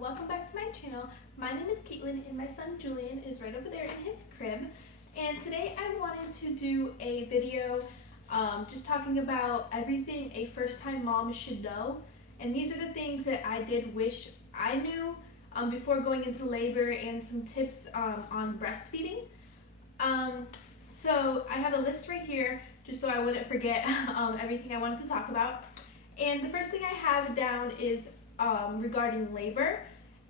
welcome back to my channel. My name is Caitlin and my son Julian is right over there in his crib. And today I wanted to do a video just talking about everything a first-time mom should know. And these are the things that I did wish I knew before going into labor, and some tips on breastfeeding. So I have a list right here just so I wouldn't forget everything I wanted to talk about. And the first thing I have down is regarding labor,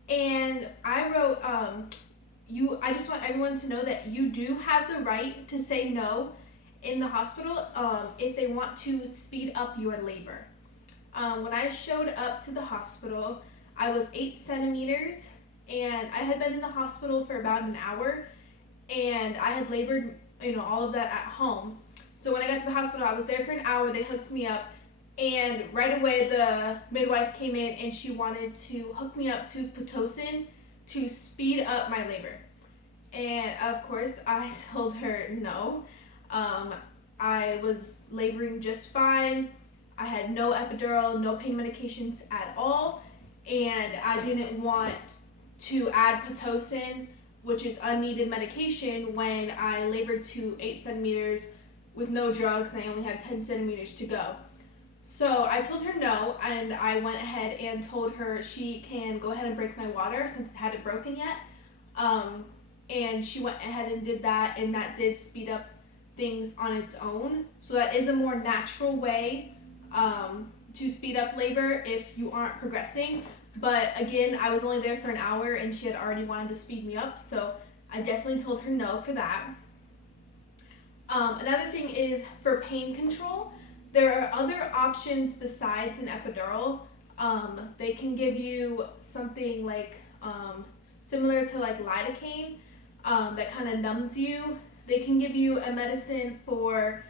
and I wrote, I just want everyone to know that you do have the right to say no in the hospital if they want to speed up your labor. When I showed up to the hospital, I was 8 centimeters, and I had been in the hospital for about an hour, and I had labored, all of that at home. So when I got to the hospital, I was there for an hour. They hooked me up. And right away, the midwife came in and she wanted to hook me up to Pitocin to speed up my labor. And of course, I told her no. I was laboring just fine. I had no epidural, no pain medications at all. And I didn't want to add Pitocin, which is unneeded medication, when I labored to 8 centimeters with no drugs and I only had 10 centimeters to go. So I told her no, and I went ahead and told her she can go ahead and break my water since it hadn't broken yet. And she went ahead and did that, and that did speed up things on its own. So that is a more natural way to speed up labor if you aren't progressing. But again, I was only there for an hour and she had already wanted to speed me up, so I definitely told her no for that. Another thing is for pain control. There are other options besides an epidural. They can give you something like similar to like lidocaine that kind of numbs you. They can give you a medicine for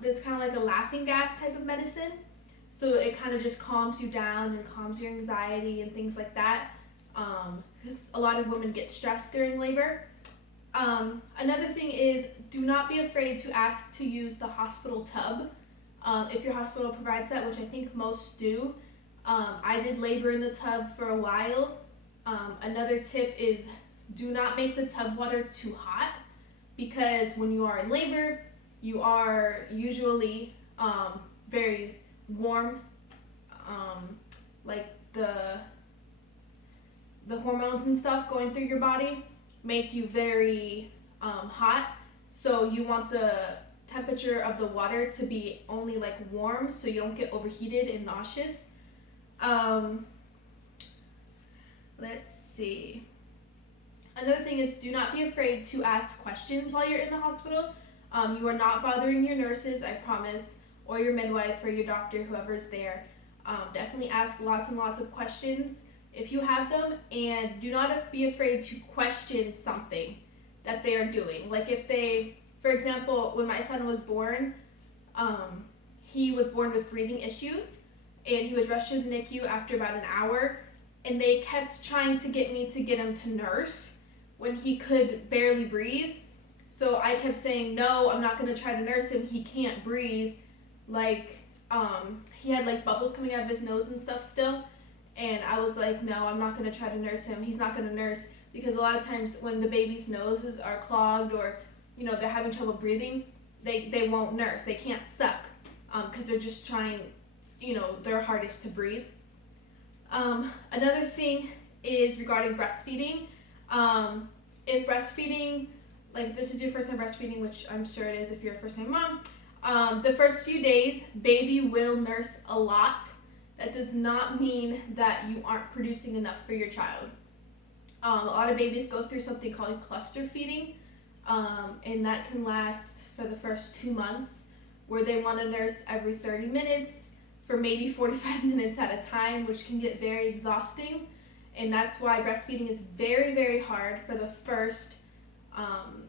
that's kind of like a laughing gas type of medicine. So it kind of just calms you down and calms your anxiety and things like that. Because a lot of women get stressed during labor. Another thing is, do not be afraid to ask to use the hospital tub. If your hospital provides that, which I think most do. I did labor in the tub for a while. Another tip is, do not make the tub water too hot, because when you are in labor, you are usually very warm, like the hormones and stuff going through your body make you very hot, so you want the temperature of the water to be only like warm so you don't get overheated and nauseous. Let's see. Another thing is, do not be afraid to ask questions while you're in the hospital. You are not bothering your nurses, I promise, or your midwife or your doctor, whoever's there. Definitely ask lots and lots of questions if you have them, and do not be afraid to question something that they are doing. Like if they, for example, when my son was born, he was born with breathing issues, and he was rushed to the NICU after about an hour, and they kept trying to get me to get him to nurse when he could barely breathe. So I kept saying, no, I'm not going to try to nurse him. He can't breathe. Like, he had like bubbles coming out of his nose and stuff still. And I was like, no, I'm not going to try to nurse him. He's not going to nurse, because a lot of times when the baby's noses are clogged, or they're having trouble breathing, they won't nurse. They can't suck because they're just trying, their hardest to breathe. Another thing is regarding breastfeeding. If breastfeeding, like this is your first time breastfeeding, which I'm sure it is if you're a first time mom, the first few days, baby will nurse a lot. That does not mean that you aren't producing enough for your child. A lot of babies go through something called cluster feeding. And that can last for the first 2 months, where they want to nurse every 30 minutes for maybe 45 minutes at a time, which can get very exhausting. And that's why breastfeeding is very, very hard for the first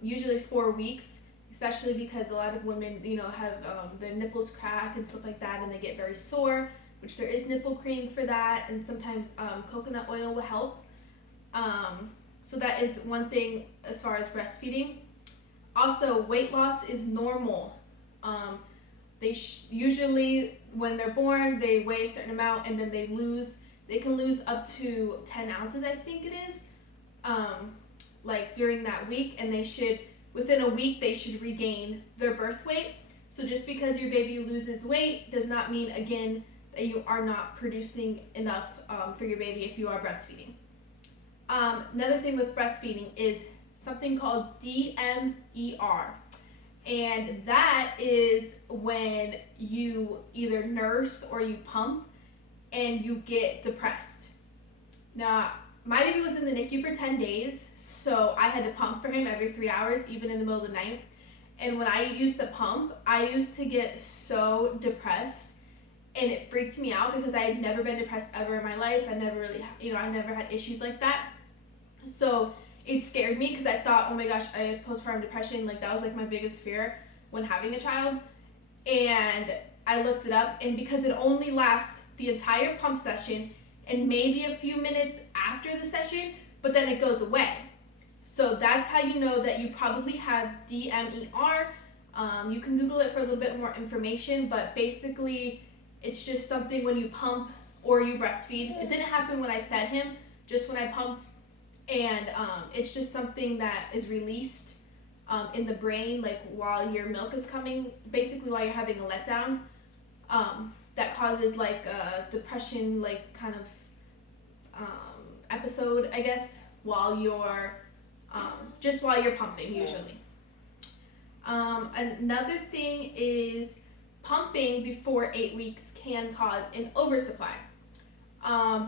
usually 4 weeks, especially because a lot of women, have their nipples crack and stuff like that, and they get very sore, which there is nipple cream for that, and sometimes coconut oil will help. So that is one thing as far as breastfeeding. Also, weight loss is normal. They usually, when they're born, they weigh a certain amount and then they lose they can lose up to 10 ounces, I think it is, like during that week, and they should, within a week, they should regain their birth weight. So just because your baby loses weight does not mean, again, that you are not producing enough for your baby if you are breastfeeding. Another thing with breastfeeding is something called DMER. And that is when you either nurse or you pump and you get depressed. Now, my baby was in the NICU for 10 days, so I had to pump for him every 3 hours, even in the middle of the night. And when I used to pump, I used to get so depressed, and it freaked me out because I had never been depressed ever in my life. I never really, I never had issues like that. So it scared me because I thought, oh my gosh, I have postpartum depression. Like, that was like my biggest fear when having a child. And I looked it up, and because it only lasts the entire pump session and maybe a few minutes after the session, but then it goes away. So that's how you know that you probably have DMER. You can Google it for a little bit more information, but basically it's just something when you pump or you breastfeed. It didn't happen when I fed him, just when I pumped. And it's just something that is released in the brain, like while your milk is coming, basically while you're having a letdown, that causes like a depression, like kind of episode, I guess, while you're just while you're pumping usually. Another thing is pumping before 8 weeks can cause an oversupply.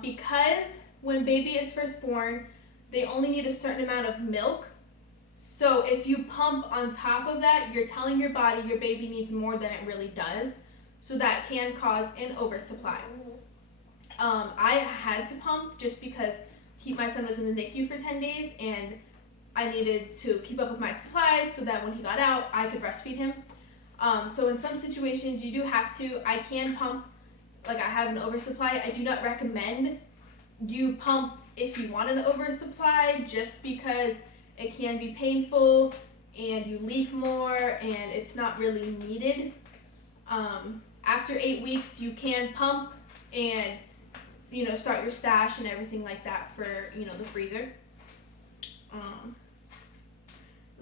Because when baby is first born, they only need a certain amount of milk. So if you pump on top of that, you're telling your body your baby needs more than it really does. So that can cause an oversupply. I had to pump just because my son was in the NICU for 10 days and I needed to keep up with my supplies so that when he got out, I could breastfeed him. So in some situations, you do have to. I can pump, like I have an oversupply. I do not recommend you pump if you want an oversupply, just because it can be painful and you leak more and it's not really needed. After 8 weeks, you can pump and start your stash and everything like that for the freezer.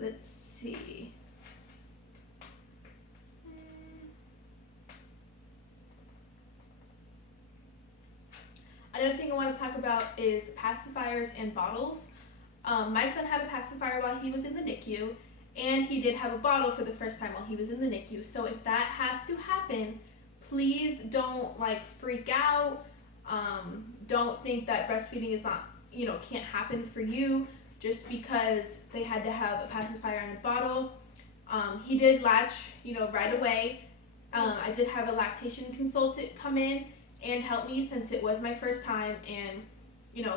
Let's see. Another thing I want to talk about is pacifiers and bottles. My son had a pacifier while he was in the NICU, and he did have a bottle for the first time while he was in the NICU. So if that has to happen, please don't freak out. Don't think that breastfeeding is not, can't happen for you just because they had to have a pacifier and a bottle. He did latch, right away. I did have a lactation consultant come in and help me since it was my first time, and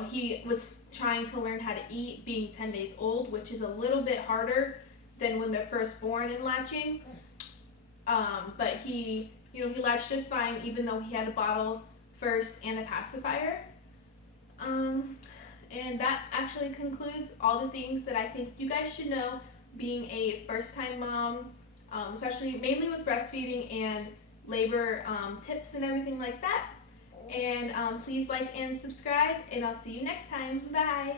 he was trying to learn how to eat being 10 days old, which is a little bit harder than when they're first born and latching. But he latched just fine, even though he had a bottle first and a pacifier. And that actually concludes all the things that I think you guys should know being a first-time mom, especially mainly with breastfeeding and labor tips and everything like that. And please like and subscribe, and I'll see you next time. Bye!